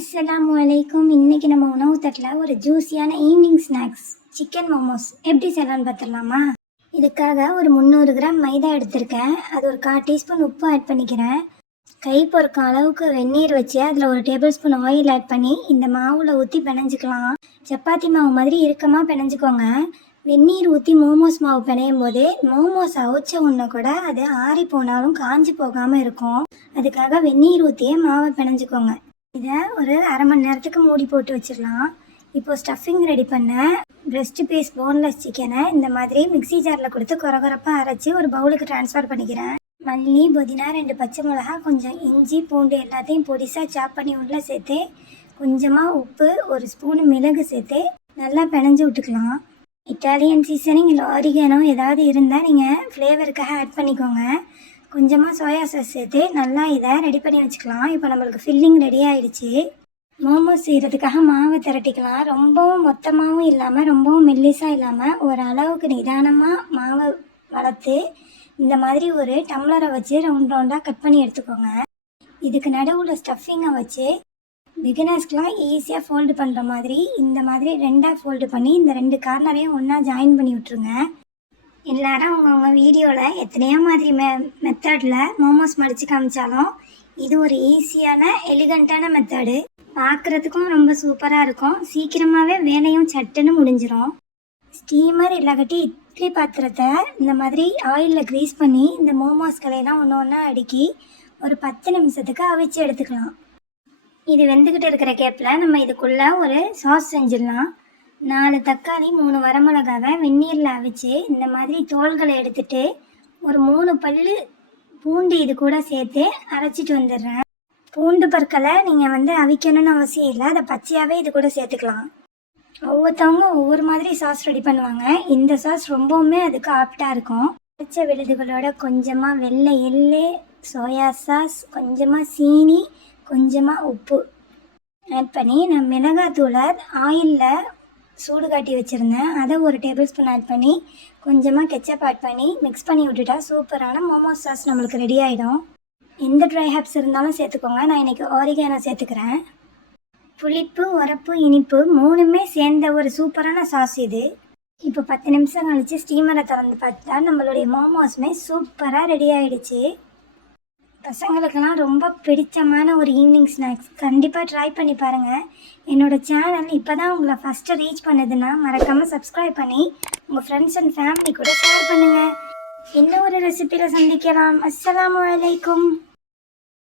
அஸ்ஸலாமு அலைக்கும். இன்றைக்கி நம்ம உணவு தட்டில் ஒரு ஜூஸியான ஈவினிங் ஸ்நாக்ஸ் சிக்கன் மோமோஸ் எப்படி செய்யலான்னு பார்த்துடலாமா? இதுக்காக ஒரு 300 கிராம் மைதா எடுத்திருக்கேன். அது ஒரு 1/4 டீஸ்பூன் உப்பு ஆட் பண்ணிக்கிறேன். கை பொறுக்க அளவுக்கு வெந்நீர் வச்சு அதில் ஒரு டேபிள் ஸ்பூன் ஆயில் ஆட் பண்ணி இந்த மாவில் ஊற்றி பிணைஞ்சிக்கலாம். சப்பாத்தி மாவு மாதிரி இறுக்கமாக பிணைஞ்சிக்கோங்க. வெந்நீர் ஊற்றி மோமோஸ் மாவு பிணையும் போது மோமோஸ் அவிச்ச உடனே கூட அது ஆறி போனாலும் காஞ்சி போகாமல் இருக்கும். அதுக்காக வெந்நீர் ஊற்றியே மாவை பிணைஞ்சிக்கோங்க. இதை ஒரு அரை மணி நேரத்துக்கு மூடி போட்டு வச்சிடலாம். இப்போ ஸ்டஃபிங் ரெடி பண்ண பிரெஸ்ட் பீஸ் போன்லெஸ் சிக்கனை இந்த மாதிரி மிக்சி ஜாரில் கொடுத்து கொரகொரப்பாக அரைச்சி ஒரு பவுலுக்கு ட்ரான்ஸ்ஃபர் பண்ணிக்கிறேன். மல்லி, புதினா, 2 பச்சை மிளகா, கொஞ்சம் இஞ்சி, பூண்டு எல்லாத்தையும் பொடிசாக சாப் பண்ணி உள்ளே சேர்த்து கொஞ்சமாக உப்பு, 1 ஸ்பூன் மிளகு சேர்த்து நல்லா பிணைஞ்சு விட்டுக்கலாம். இட்டாலியன் சீசனிங் இல்லை ஆரிகானோ ஏதாவது இருந்தால் நீங்கள் ஃப்ளேவருக்காக ஆட் பண்ணிக்கோங்க. கொஞ்சமாக சோயா சாஸ் சேர்த்து நல்லா இதை ரெடி பண்ணி வச்சுக்கலாம். இப்போ நம்மளுக்கு ஃபில்லிங் ரெடி ஆகிடுச்சு. மோமோஸ் செய்கிறதுக்காக மாவை திரட்டிக்கலாம். ரொம்பவும் மொத்தமாகவும் இல்லாமல் ரொம்பவும் மெல்லிஸாக இல்லாமல் ஒரு அளவுக்கு நிதானமாக மாவை வளர்த்து இந்த மாதிரி ஒரு டம்ளரை வச்சு ரவுண்டாக கட் பண்ணி எடுத்துக்கோங்க. இதுக்கு நடுவில் ஸ்டஃபிங்கை வச்சு பிகினர்ஸ்க்கெலாம் ஈஸியாக ஃபோல்டு பண்ணுற மாதிரி இந்த மாதிரி 2ஆக ஃபோல்டு பண்ணி இந்த 2 கார்னரையும் ஒன்றா ஜாயின் பண்ணி விட்ருங்க. எல்லாரும் அவங்கவுங்க வீடியோவில் எத்தனையோ மாதிரி மெத்தடில் மோமோஸ் மடித்து காமிச்சாலும் இது ஒரு ஈஸியான எலிகண்ட்டான மெத்தடு. பார்க்குறதுக்கும் ரொம்ப சூப்பராக இருக்கும். சீக்கிரமாகவே வேலையும் சட்டுன்னு முடிஞ்சிடும். ஸ்டீமர் இல்லாட்டி இட்லி பாத்திரத்தை இந்த மாதிரி ஆயிலில் க்ரீஸ் பண்ணி இந்த மோமோஸ் கலையெல்லாம் ஒன்று ஒன்றா அடுக்கி ஒரு 10 நிமிஷத்துக்கு அவிச்சு எடுத்துக்கலாம். இது வெந்துக்கிட்டு இருக்கிற கேப்பில் நம்ம இதுக்குள்ளே ஒரு சாஸ் செஞ்சிடலாம். 4 தக்காளி, 3 வரமிளகாவை வெந்நீரில் அவிச்சு இந்த மாதிரி தோல்களை எடுத்துட்டு ஒரு 3 பல்லு பூண்டு இது கூட சேர்த்து அரைச்சிட்டு வந்துடுறேன். பூண்டு பற்களை நீங்கள் அவிக்கணும்னு அவசியம் இல்லை, அதை பச்சையாகவே இது கூட சேர்த்துக்கலாம். ஒவ்வொருத்தவங்க ஒவ்வொரு மாதிரி சாஸ் ரெடி பண்ணுவாங்க. இந்த சாஸ் ரொம்பவுமே அதுக்கு ஆப்டாக இருக்கும். அரைச்ச விழுதுகளோட கொஞ்சமாக வெள்ளை எள்ளு, சோயா சாஸ், கொஞ்சமாக சீனி, கொஞ்சமாக உப்பு ஆட் பண்ணி நான் மிளகாத்தூளை ஆயிலில் சூடு காட்டி வச்சுருந்தேன். அதை ஒரு டேபிள் ஸ்பூன் ஆட் பண்ணி கொஞ்சமாக கெச்சப் ஆட் பண்ணி மிக்ஸ் பண்ணி விட்டுட்டா சூப்பரான மோமோஸ் சாஸ் நம்மளுக்கு ரெடி ஆகிடும். எந்த ட்ரை ஹாப்ஸ் இருந்தாலும் சேர்த்துக்கோங்க. நான் இன்றைக்கி ஆரிகானோ சேர்த்துக்கிறேன். புளிப்பு, உரப்பு, இனிப்பு 3மே சேர்ந்த ஒரு சூப்பரான சாஸ் இது. இப்போ 10 நிமிஷம் கழித்து ஸ்டீமரை திறந்து பார்த்தா நம்மளுடைய மோமோஸுமே சூப்பராக ரெடி ஆகிடுச்சு. பசங்களுக்கெல்லாம் ரொம்ப பிடிச்சமான ஒரு ஈவினிங் ஸ்நாக்ஸ். கண்டிப்பாக ட்ரை பண்ணி பாருங்கள். என்னோடய சேனல் இப்போ தான் உங்களை ஃபஸ்ட்டு ரீச் பண்ணுதுன்னா மறக்காமல் சப்ஸ்கிரைப் பண்ணி உங்கள் ஃப்ரெண்ட்ஸ் அண்ட் ஃபேமிலி கூட ஷேர் பண்ணுங்கள். இன்னும் ஒரு ரெசிபியில் சந்திக்கலாம். அஸ்ஸலாமு அலைக்கும்.